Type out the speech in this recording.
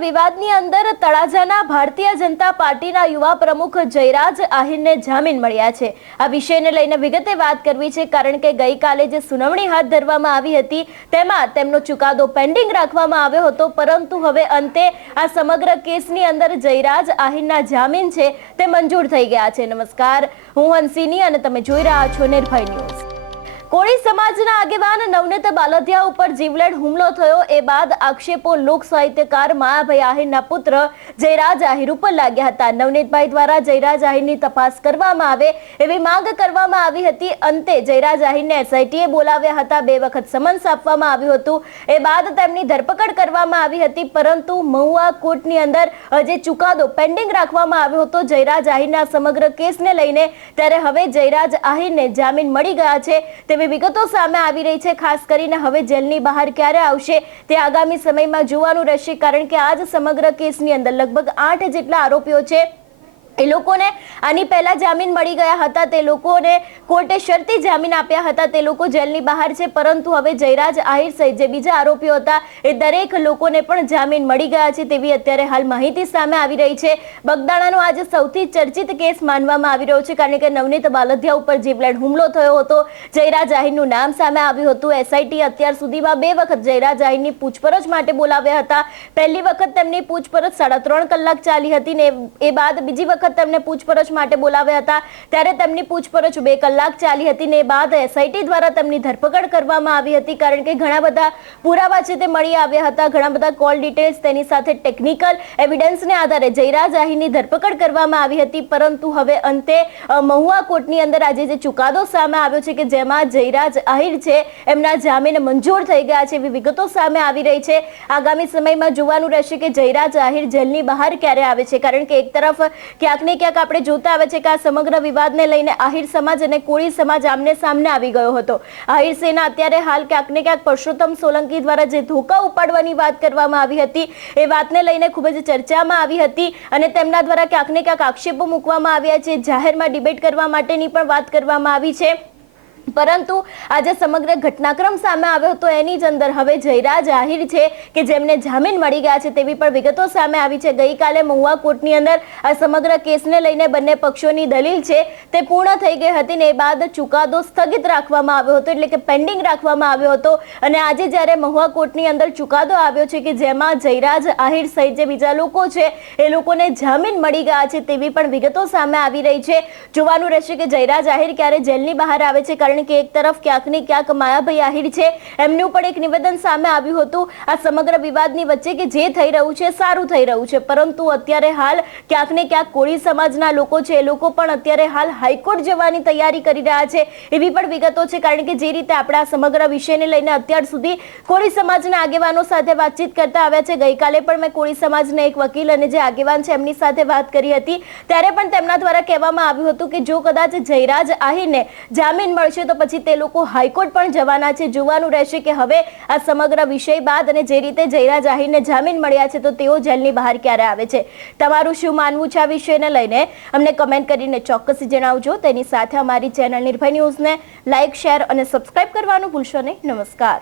વિવાદની અંદર તળાજાના ભારતીય જનતા પાર્ટીના યુવા પ્રમુખ જયરાજ આહિરને જામીન મળ્યા છે. આ વિષયને લઈને વિગતે વાત કરવી છે, કારણ કે ગઈકાલે જે સુનાવણી હાથ ધરવામાં આવી હતી, તેમાં તેમનો ચુકાદો પેન્ડિંગ રાખવામાં આવ્યો હતો. પરંતુ હવે અંતે આ સમગ્ર કેસની અંદર જયરાજ આહિરના જામીન છે, તે મંજૂર થઈ ગયા છે. નમસ્કાર, હું હંસિની અને તમે જોઈ રહ્યા છો નિર્ભય ન્યૂઝ. કોળી સમાજના આગેવાન નવનીત બાલધિયા ઉપર જીવલેણ હુમલો થયો. એ બાદ આક્ષેપો લોક સાહિત્યકાર માયાભાઈ આહિરના પુત્ર જયરાજ આહિર ઉપર લાગ્યા હતા. નવનીતભાઈ દ્વારા જયરાજ આહિરની તપાસ કરવામાં આવે એવી માંગ કરવામાં આવી હતી. અંતે જયરાજ આહિરને એસઆઈટીએ બોલાવ્યા હતા. બે વખત સમન્સ આપવામાં આવ્યું હતું. એ બાદ તેમની ધરપકડ કરવામાં આવી હતી. પરંતુ મહુવા કોર્ટની અંદર જે ચુકાદો પેન્ડિંગ રાખવામાં આવ્યો હતો. જયરાજ આહિરના સમગ્ર કેસને લઈને ત્યારે હવે જયરાજ આહિરને જામીન મળી ગયા છે. તેવી વિગતો સામે આવી રહી છે, ખાસ કરીને હવે જેલની બહાર ક્યારે આવશે તે આગામી સમયમાં જોવાનું રહેશે, કારણ કે આજ સમગ્ર કેસની અંદર લગભગ આઠ જેટલા આરોપીઓ છે. એ લોકોને આની પહેલા જામીન મળી ગયા હતા, તે લોકોને કોર્ટે શરતી જામીન આપ્યા હતા, તે લોકો જેલની બહાર છે, પરંતુ હવે જયરાજ આહિર સહિત જે બીજા આરોપીઓ હતા, એ દરેક લોકોને પણ જામીન મળી ગયા છે તેવી અત્યારે હાલ માહિતી સામે આવી રહી છે. બગદાણાનો આજે સૌથી ચર્ચિત કેસ માનવામાં આવી રહ્યો છે, કારણ કે નવનીત બાલધિયા ઉપર જીવલેણ હુમલો થયો હતો, જયરાજ આહિરનું નામ સામે આવ્યું હતું. એસઆઈટી અત્યાર સુધીમાં બે વખત જયરાજ આહિરની પૂછપરછ માટે બોલાવ્યા હતા. પહેલી વખત તેમની પૂછપરછ સાડા ત્રણ કલાક ચાલી હતી ને એ બાદ બીજી વખત તેમને પૂછપરછ માટે બોલાવ્યા હતા. ત્યારે તેમની પૂછપરછ બે કલાક ચાલી હતી ને બાદ એસઆઈટી દ્વારા તેમની ધરપકડ કરવામાં આવી હતી. કારણ કે ઘણા બધા પુરાવા છે તે મળી આવ્યા હતા. ઘણા બધા કોલ ડિટેલ્સ તેની સાથે ટેકનિકલ એવિડન્સને આધારે જયરાજ આહીરની ધરપકડ કરવામાં આવી હતી. પરંતુ હવે અંતે મહુઆ કોર્ટની અંદર આજે જે ચુકાદો સામે આવ્યો છે કે જેમાં જયરાજ આહિર છે, એમના જામીન મંજૂર થઈ ગયા છે એવી વિગતો સામે આવી રહી છે. આગામી સમયમાં જોવાનું રહેશે કે જયરાજ આહિર જેલની બહાર ક્યારે આવે છે. કારણ કે એક તરફ ક્યાંક ક્યાંક આપણે જોતા આવે છે કે આ સમગ્ર વિવાદને લઈને આહિર સમાજ અને કોળી સમાજ આમને સામને આવી ગયો હતો. આહિર સેના અત્યારે હાલ ક્યાંક ક્યાંક પરસોત્તમ સોલંકી દ્વારા જે ધોકા ઉપાડવાની વાત કરવામાં આવી હતી, એ વાતને લઈને ખૂબ જ ચર્ચામાં આવી હતી અને તેમના દ્વારા ક્યાંક ક્યાંક આક્ષેપો મૂકવામાં આવ્યા છે. જાહેરમાં ડિબેટ કરવા માટેની પણ વાત કરવામાં આવી છે. પરંતુ આજે સમગ્ર ઘટનાક્રમ સામે આવ્યો હતો એની જ અંદર હવે જયરાજ આહિર છે કે જેમને જામીન મળી ગયા છે તેવી પણ વિગતો સામે આવી છે. ગઈકાલે મહુવા કોર્ટની અંદર આ સમગ્ર કેસને લઈને બંને પક્ષોની દલીલ છે. તે પૂર્ણ થઈ ગઈ હતી ને એ બાદ ચુકાદો સ્થગિત રાખવામાં આવ્યો હતો એટલે કે પેન્ડિંગ રાખવામાં આવ્યો હતો. અને આજે જ્યારે મહુવા કોર્ટની અંદર ચુકાદો આવ્યો છે કે જેમાં જયરાજ આહિર સહિત જે બીજા લોકો છે એ લોકોને જામીન મળી ગયા છે તેવી પણ વિગતો સામે આવી રહી છે. જોવાનું રહેશે કે જયરાજ આહિર ક્યારે જેલની બહાર આવે છે કારણ કે એક તરફ ક્યાંક ને ક્યાંક માયાભાઈ આહિર છે, એમનું પણ એક નિવેદન સામે આવ્યું હતું. આ સમગ્ર વિવાદની વચ્ચે કે જે થઈ રહ્યું છે, સારું થઈ રહ્યું છે. પરંતુ અત્યારે હાલ ક્યાંક ને ક્યાંક કોળી સમાજના લોકો છે, એ લોકો પણ અત્યારે હાલ હાઈકોર્ટ જવાની તૈયારી કરી રહ્યા છે. એવી પણ વિગતો છે, કારણ કે જે રીતે આપણે આ સમગ્ર વિષયને લઈને અત્યાર સુધી કોળી સમાજના આગેવાનો સાથે વાતચીત કરતા આવ્યા છે. ગઈકાલે પણ મેં કોળી સમાજના એક વકીલ અને જે આગેવાન છે, એમની સાથે વાત કરી હતી. ત્યારે પણ તેમના દ્વારા કહેવામાં આવ્યું હતું કે જો કદાચ જયરાજ આહિરને જામીન મળશે તો પછી તે લોકો હાઈકોર્ટ પણ જવાના છે. જોવાનું રહેશે કે હવે આ સમગ્ર વિષય બાદ અને જે રીતે જયરા જાહીરને જામીન મળ્યા છે તો તેઓ જેલની બહાર ક્યારે આવે છે? તમારું શું માનવું છે આ વિષયને લઈને? અમને કમેન્ટ કરીને ચોક્કસ જણાવજો. તેની સાથે અમારી ચેનલ નિર્ભય ન્યૂઝને લાઇક શેર અને સબસ્ક્રાઇબ કરવાનું ભૂલશો નહીં. નમસ્કાર.